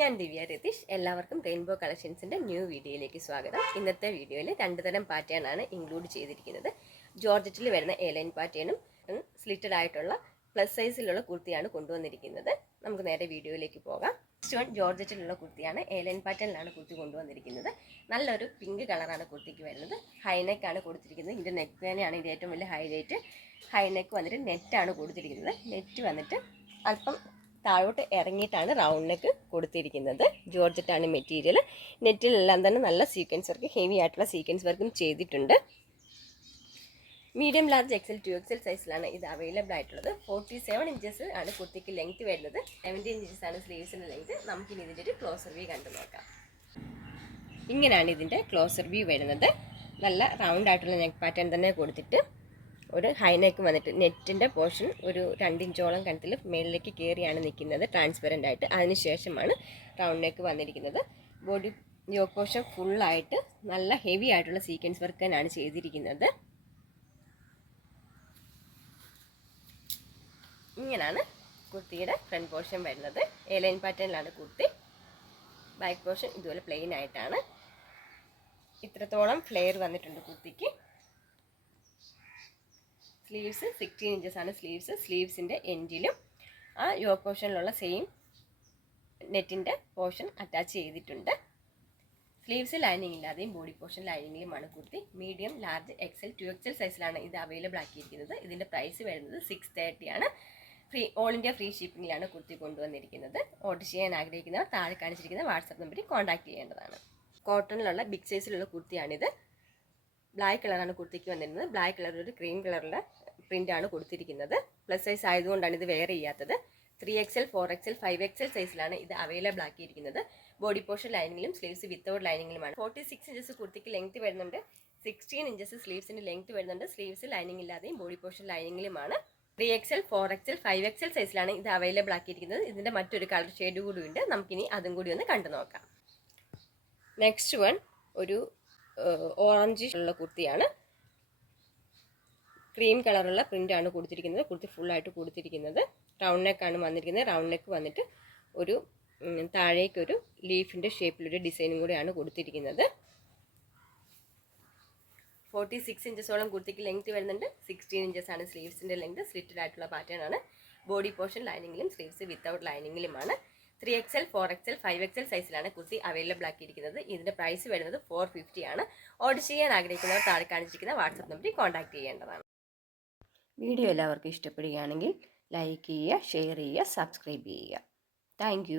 ഞാൻ ദിവ്യ രതീഷ്. എല്ലാവർക്കും rainbow കളക്ഷൻസിന്റെ new വീഡിയോയിലേക്ക് സ്വാഗതം. ഇന്നത്തെ വീഡിയോയിൽ രണ്ട് തരം പാറ്റേണാണ് ഇൻക്ലൂഡ് ചെയ്തിരിക്കുന്നത്. ജോർജറ്റിൽ വരുന്ന എലൈൻ പാറ്റേണും സ്ലിറ്റഡ് ആയിട്ടുള്ള പ്ലസ് സൈസിലുള്ള കുർത്തിയാണ് കൊണ്ടുവന്നിരിക്കുന്നത്. നമുക്ക് നേരെ വീഡിയോയിലേക്ക് പോകാം. നെക്സ്റ്റ് വൺ ജോർജറ്റിലുള്ള കുർത്തിയാണ്. എലൈൻ പാറ്റേണിലാണ് കുർത്തി കൊണ്ടുവന്നിരിക്കുന്നത്. നല്ലൊരു പിങ്ക് കളറാണ് കുർത്തിക്ക് വരുന്നത്. ഹൈനെക്ക് ആണ് കൊടുത്തിരിക്കുന്നത്. ഇതിന്റെ നെക്ക് തന്നെയാണ് ഇതിന്റെ ഏറ്റവും വലിയ ഹൈലൈറ്റ് ഹൈനെക്ക് വന്നിട്ട് നെറ്റാണ് കൊടുത്തിരിക്കുന്നത്. നെറ്റ് വന്നിട്ട് അല്പം താഴോട്ട് ഇറങ്ങിയിട്ടാണ് റൗണ്ട് നെക്ക് കൊടുത്തിരിക്കുന്നത്. ജോർജറ്റാണ് മെറ്റീരിയൽ നെറ്റിലെല്ലാം തന്നെ നല്ല സീക്വൻസ് വർക്ക് ഹെവി ആയിട്ടുള്ള സീക്വൻസ് വർക്കും ചെയ്തിട്ടുണ്ട്. Medium large XL two XL സൈസിലാണ് ഇത് അവൈലബിൾ ആയിട്ടുള്ളത്. ഫോർട്ടി സെവൻ ഇഞ്ചസ് ആണ് കുർത്തിക്ക് ലെങ്ത് വരുന്നത്. സെവന്റീൻ ഇഞ്ചസ് ആണ് സ്ലീവ്സിന്റെ ലെങ്ത് നമുക്കിനി ഇതിന്റെ ഒരു ക്ലോസർ വ്യൂ കണ്ടു നോക്കാം. ഇങ്ങനെയാണ് ഇതിന്റെ ക്ലോസർ വ്യൂ വരുന്നത്. നല്ല റൗണ്ട് ആയിട്ടുള്ള നെക്ക് പാറ്റേൺ തന്നെ കൊടുത്തിട്ട് ഒരു ഹൈ നെക്ക് വന്നിട്ട് നെറ്റിന്റെ പോർഷൻ ഒരു രണ്ടിഞ്ചോളം കണത്തിൽ മേളിലേക്ക് കയറിയാണ് നിൽക്കുന്നത് ട്രാൻസ്പെറന്റ് ആയിട്ട്. അതിനുശേഷമാണ് റൗണ്ട് നെക്ക് വന്നിരിക്കുന്നത്. ബോഡി യോ പോർഷൻ ഫുള്ളായിട്ട് നല്ല ഹെവി ആയിട്ടുള്ള സീക്വൻസ് വർക്ക് തന്നെയാണ് ചെയ്തിരിക്കുന്നത്. ഇങ്ങനെയാണ് കുർത്തിയുടെ ഫ്രണ്ട് പോർഷൻ വരുന്നത്. എ ലൈൻ പാറ്റേണിലാണ് കുർത്തി. ബാക്ക് പോർഷൻ ഇതുപോലെ പ്ലെയിൻ ആയിട്ടാണ്. ഇത്രത്തോളം ഫ്ലെയർ വന്നിട്ടുണ്ട് കുർത്തിക്ക്. സ്ലീവ്സ് സിക്സ്റ്റീൻ ഇഞ്ചസ് ആണ് സ്ലീവ്സ് സ്ലീവ്സിന്റെ എൻഡിലും ആ യോ പോർഷനിലുള്ള സെയിം നെറ്റിന്റെ പോർഷൻ അറ്റാച്ച് ചെയ്തിട്ടുണ്ട്. സ്ലീവ്സ് ലൈനിങ് ഇല്ലാതെയും body portion ലൈനിങ്ങിലുമാണ് kurti. Medium large XL two XL സൈസിലാണ് ഇത് അവൈലബിൾ ആക്കിയിരിക്കുന്നത്. ഇതിന്റെ പ്രൈസ് വരുന്നത് സിക്സ് തേർട്ടി ആണ്. ഫ്രീ ഓൾ ഇന്ത്യ ഫ്രീ ഷിപ്പിങ്ങിലാണ് കുർത്തി കൊണ്ടുവന്നിരിക്കുന്നത്. ഓർഡർ ചെയ്യാൻ ആഗ്രഹിക്കുന്നവർ താഴെ കാണിച്ചിരിക്കുന്ന വാട്സാപ്പ് നമ്പറിൽ കോൺടാക്ട് ചെയ്യേണ്ടതാണ്. കോട്ടണിലുള്ള ബിഗ് സൈസിലുള്ള കുർത്തിയാണിത്. ബ്ലാക്ക് കളറാണ് കുർത്തിക്ക് വന്നിരുന്നത്. ബ്ലാക്ക് കളർ ഒരു ക്രീം കളറിലെ പ്രിന്റാണ് കൊടുത്തിരിക്കുന്നത്. പ്ലസ് സൈസ് ആയതുകൊണ്ടാണ് ഇത് വെയർ ചെയ്യാത്തത്. Three XL four XL five XL സൈസിലാണ് ഇത് അവൈലബിൾ ആക്കിയിരിക്കുന്നത്. ബോഡി പോർഷൻ ലൈനിങ്ങിലും സ്ലീവ്സ് വിത്തൗട്ട് ലൈനിങ്ങിലുമാണ് ഫോർട്ടി സിക്സ് ഇഞ്ചസ് കുർത്തിക്ക് ലെങ്ത് വരുന്നുണ്ട്. സിക്സ്റ്റീൻ ഇഞ്ചസ് സ്ലീവ്സിന് ലെങ്ത് വരുന്നുണ്ട്. സ്ലീവ്സ് ലൈനിങ് ഇല്ലാതെയും body portion ലൈനിങ്ങിലുമാണ് three XL four XL five XL സൈസിലാണ് ഇത് അവൈലബിൾ ആക്കിയിരിക്കുന്നത്. ഇതിന്റെ മറ്റൊരു കളർ ഷെയ്ഡ് കൂടി ഉണ്ട്. നമുക്കിനി അതും കൂടി ഒന്ന് കണ്ടു നോക്കാം. നെക്സ്റ്റ് വൺ ഒരു ഓറഞ്ച് ഉള്ള കുർത്തിയാണ്. ക്രീം കളറുള്ള പ്രിന്റാണ് കൊടുത്തിരിക്കുന്നത്. കുർത്തി ഫുള്ളായിട്ട് കൊടുത്തിരിക്കുന്നത്. റൗണ്ട് നെക്കാണ് വന്നിരിക്കുന്നത്. റൗണ്ട് നെക്ക് വന്നിട്ട് ഒരു താഴേക്കൊരു ലീഫിന്റെ ഷേപ്പിലൊരു ഡിസൈനും കൂടെയാണ് കൊടുത്തിരിക്കുന്നത്. ഫോർട്ടി സിക്സ് ഇഞ്ചസോളം കുർത്തിക്ക് ലെങ്ത് വരുന്നുണ്ട്. സിക്സ്റ്റീൻ ഇഞ്ചസ് ആണ് സ്ലീവ്സിന്റെ ലെങ്ത്. സ്ലിറ്റഡ് ആയിട്ടുള്ള പാറ്റേൺ ആണ്. ബോഡി പോർഷൻ ലൈനിങ്ങിലും sleeves without ലൈനിങ്ങിലുമാണ്. Three X L four X L five X L സൈസിലാണ് കുർത്തി അവൈലബിൾ ആക്കിയിരിക്കുന്നത്. ഇതിന്റെ പ്രൈസ് വരുന്നത് ഫോർ ഫിഫ്റ്റി ആണ്. ഓർഡർ ചെയ്യാൻ ആഗ്രഹിക്കുന്നവർ താഴെ കാണിച്ചിരിക്കുന്ന വാട്സപ്പ് നമ്പറിൽ കോൺടാക്ട് ചെയ്യേണ്ടതാണ്. വീഡിയോ എല്ലാവർക്കും ഇഷ്ടപ്പെടുകയാണെങ്കിൽ ലൈക്ക് ചെയ്യുക ഷെയർ ചെയ്യുക സബ്സ്ക്രൈബ് ചെയ്യുക. താങ്ക്